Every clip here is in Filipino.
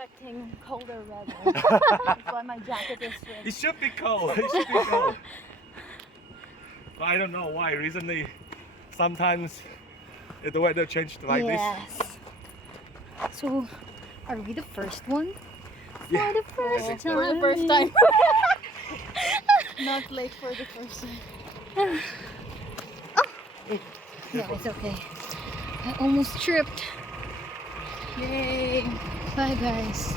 expecting colder weather. That's why my jacket is red. It should be cold. It should be cold. But I don't know why. Recently, sometimes the weather changed like this. Yes. So, are we the first one? Yeah. For the first time. For the first time. Not late for the first time. No, it's okay. I almost tripped. Yay! Bye, guys.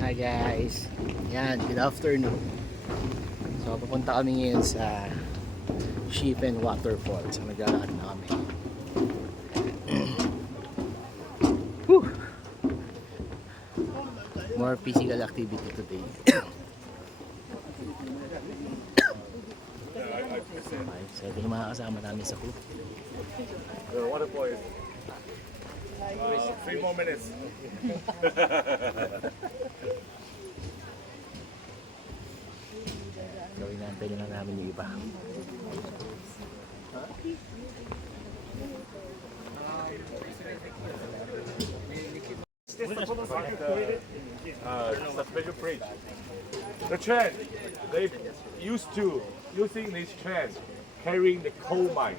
Hi guys, yan, good afternoon. So papunta kami ngayon sa Shifen Waterfall. So naglalakad na kami. Whew. More physical activity today. Okay, so ito yung mga kasama namin sa crew. The waterfall is 3 more minutes. Gawin natin na lang namin yung iba. Special bridge. The train, they used to using this train carrying the coal mine.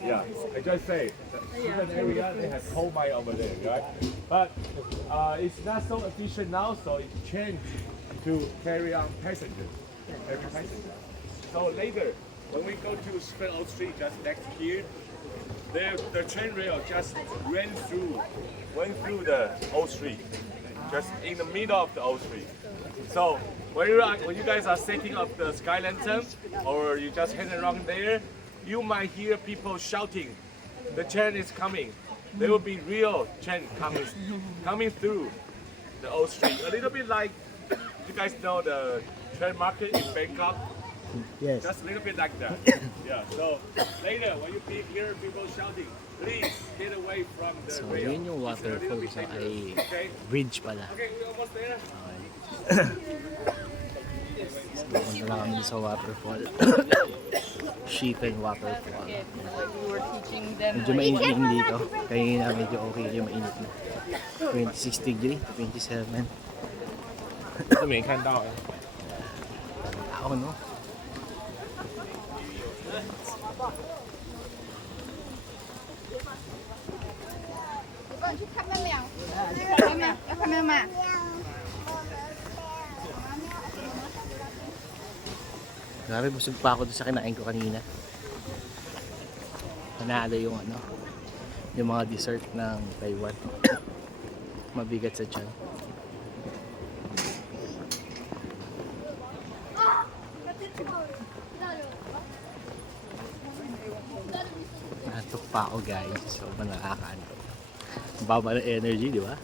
Yeah, I just say, Shifen area they have coal mine over there, right? But it's not so efficient now, so it's changed to carry on passengers, every passenger. So later, when we go to Shifen Old Street, just next here, the train rail just went through the Old Street, just in the middle of the Old Street. So when you guys are setting up the sky lantern, or you just hang around there, you might hear people shouting, "The train is coming." There will be real train coming through the Old Street. A little bit like, you guys know the train market in Bangkok. Yes. Just a little bit like that. Yeah. So later, when you hear people shouting, please get away from the So rail. yun yung waterfall sa ay bridge pala. Okay, we're almost there. Pupunta na kami sa waterfall. Shifen Waterfall. Like we were teaching them. Medyo mainit dito. Kaya medyo okay yung mainit na. 26 degree, 27. 都没看到。 Ako no? Grabe, busog pa ako doon sa kinain ko kanina. Panalo yung ano, yung mga dessert ng Taiwan. Mabigat sa tiyan. Natok pa ako guys, so nakakaantok. Baba ng energy, di ba?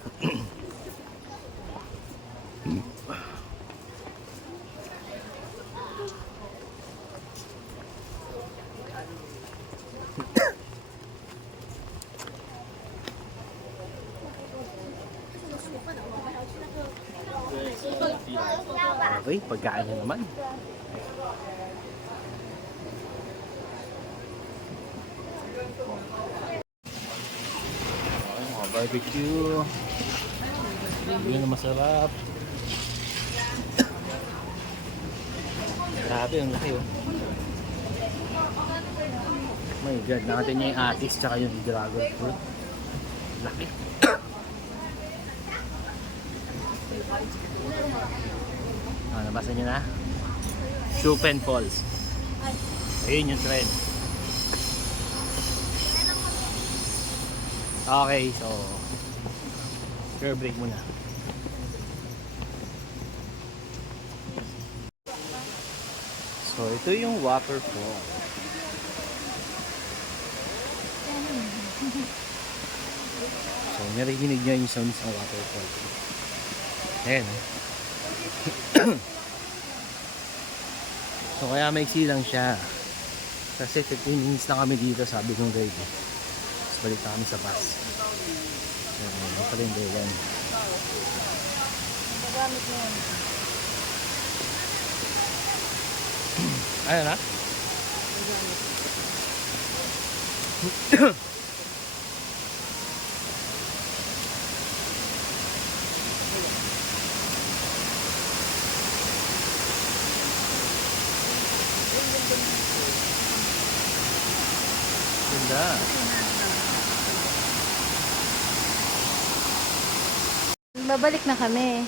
Okay, pagkain na naman. Okay, mga barbecue. Yun na masarap. Grabe, ang laki oh. My God, nakita niya yung atis tsaka yung dragon fruit. Laki. Ah, nabasa niyo na? Shifen Falls. Ayun yung trend. Okay, so share break muna. So ito yung waterfall. So narinig niyo yung sounds ng waterfall. Ayan. So kaya maiksi lang siya. Kasi 15 minutes na kami dito, sabi kong guide. Tapos balik na kami sa bus. So, yun pala yung dahilan. Magamit mo yun. Ayun na? Ganda. Babalik na kami.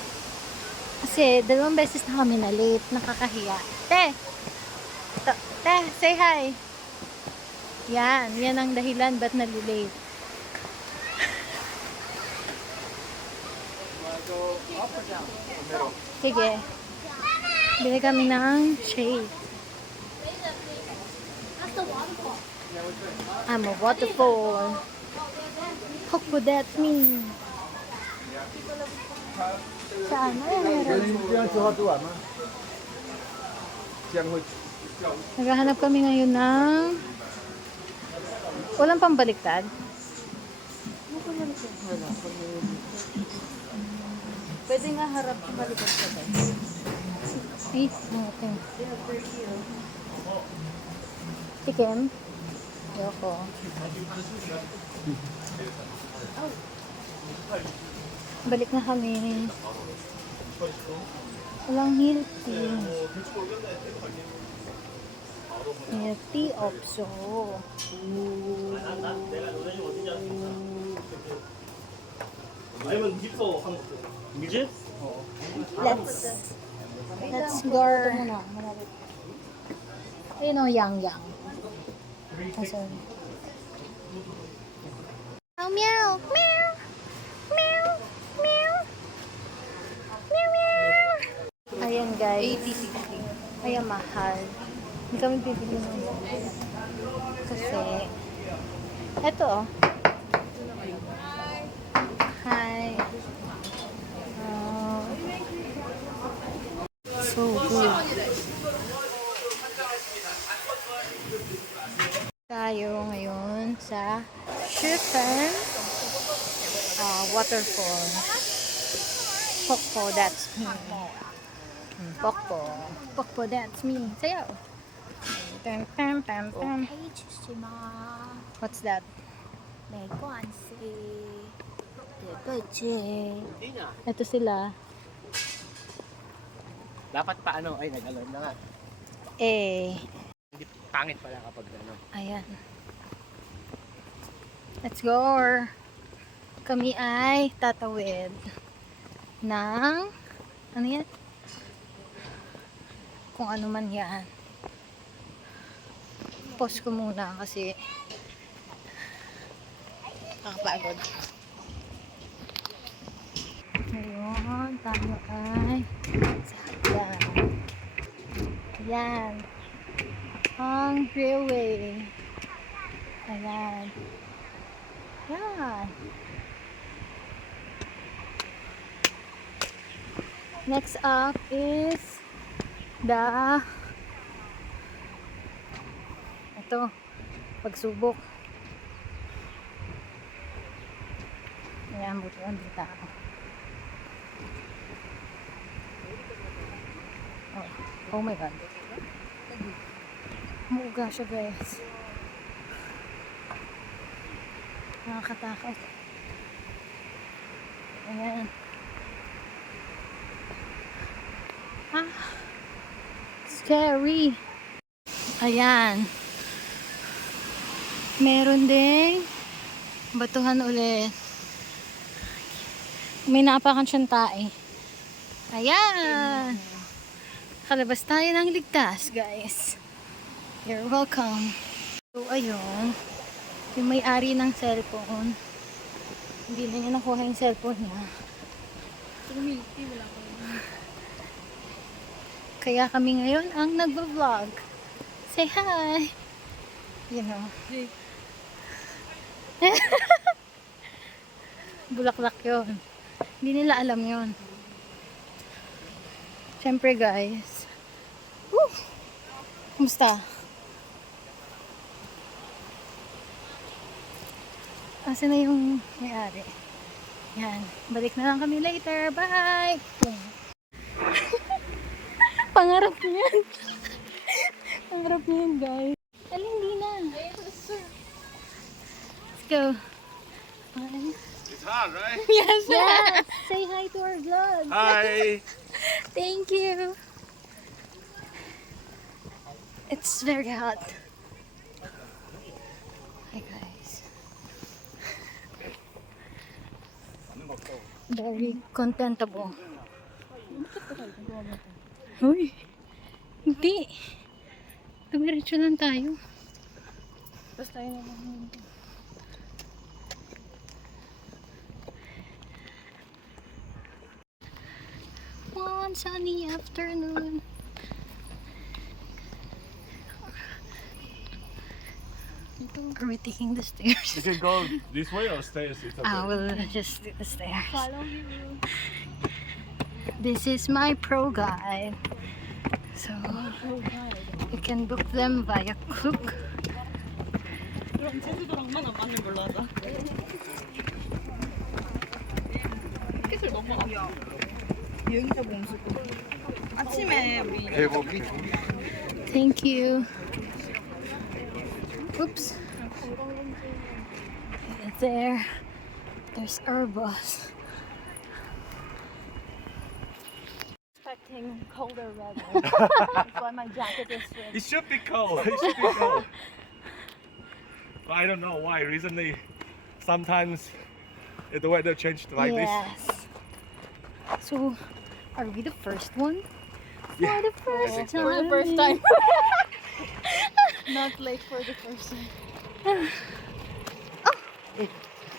Kasi 2 beses na kami na late. Nakakahiya. Te! Te, say hi! Yan ang dahilan ba't nalilate. Sige. Bili kami ng shade. I'm a waterfall. What would that mean? Saan? Naghahanap kami ngayon ng walang pambaliktad. Pwede nga harap balikan ka guys. Ay, okay. Tikim? Yoko. Balik na kami. Walang hilti. Hilti opso. Let's go. Ayun o, yang. Oh, sorry. Meow, meow, meow, meow, meow, meow, meow. Ayan guys. 80-60. Ayan, mahal. Hindi kami bibili nun. Kasi, eto oh. Hi. So good. Tayo ngayon sa Shifen Waterfall. Pokpo, that's me. Pokpo, that's me. Sayaw. Pam. What's that? Ito sila. Dapat pa ano, ay nag-alarm na nga. Hindi pangit pala kapag ano. Ayan. Let's go. Kami ay tatawid ng ano yan? Kung ano man yan. Pause ko muna kasi nakapagod. Ngayon, tayo ay sa hagdan. Yan. Ang railway. Ayan. Yan. Next up is the ito, pagsubok. Ayan, buti ang dita ako. Oh my god. Muuga siya guys. Nakakatakot. Ayan. Scary. Ayan. Meron ding batuhan ulit. May napakan siyang tae. Ayan. Kalabas tayo ng ligtas, guys. You're welcome. So, ayun. Yung may-ari ng cellphone. Hindi na niya nakuha yung cellphone niya. Kaya kami ngayon ang nagvo-vlog. Say hi! You know. Bulaklak yun. Hindi nila alam yun. Siyempre guys. Kumusta? Asa na yung may-ari? Yan. Balik na lang kami later. Bye! Pangarap niyan. Pangarap niyan, guys. Aling di na. Let's go. It's hot, right? Yes. Yes. Say hi to our vlog. Hi. Thank you. It's very hot. Hi guys. Very contentable. Uy. Hindi. Dumiretso lang tayo. Tapos tayo naman. One sunny afternoon. Are we taking the stairs? You can go this way or stairs. It's okay. I will just do the stairs. Follow you. This is my pro guide. So you can book them via Klook. 그럼 제주도랑만 안 맞는 걸로 하자. 티켓을 너무 안 여행자 봉수. 아침에 우리 Thank you. Oops. There's our bus. expecting colder weather. That's why my jacket is red. It should be cold. It should be cold. But I don't know why. Recently, sometimes the weather changed like this. Yes. So, are we the first one? Yeah. For the first time. For the first time. Not late for the first time.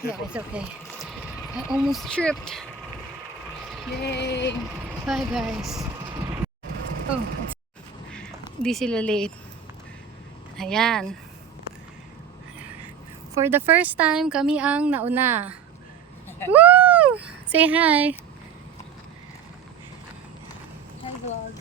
No, it's okay. I almost tripped. Yay! Bye guys. Oh, di sila late. Ayan. For the first time, kami ang nauna. Woo! Say hi. Hi vlog.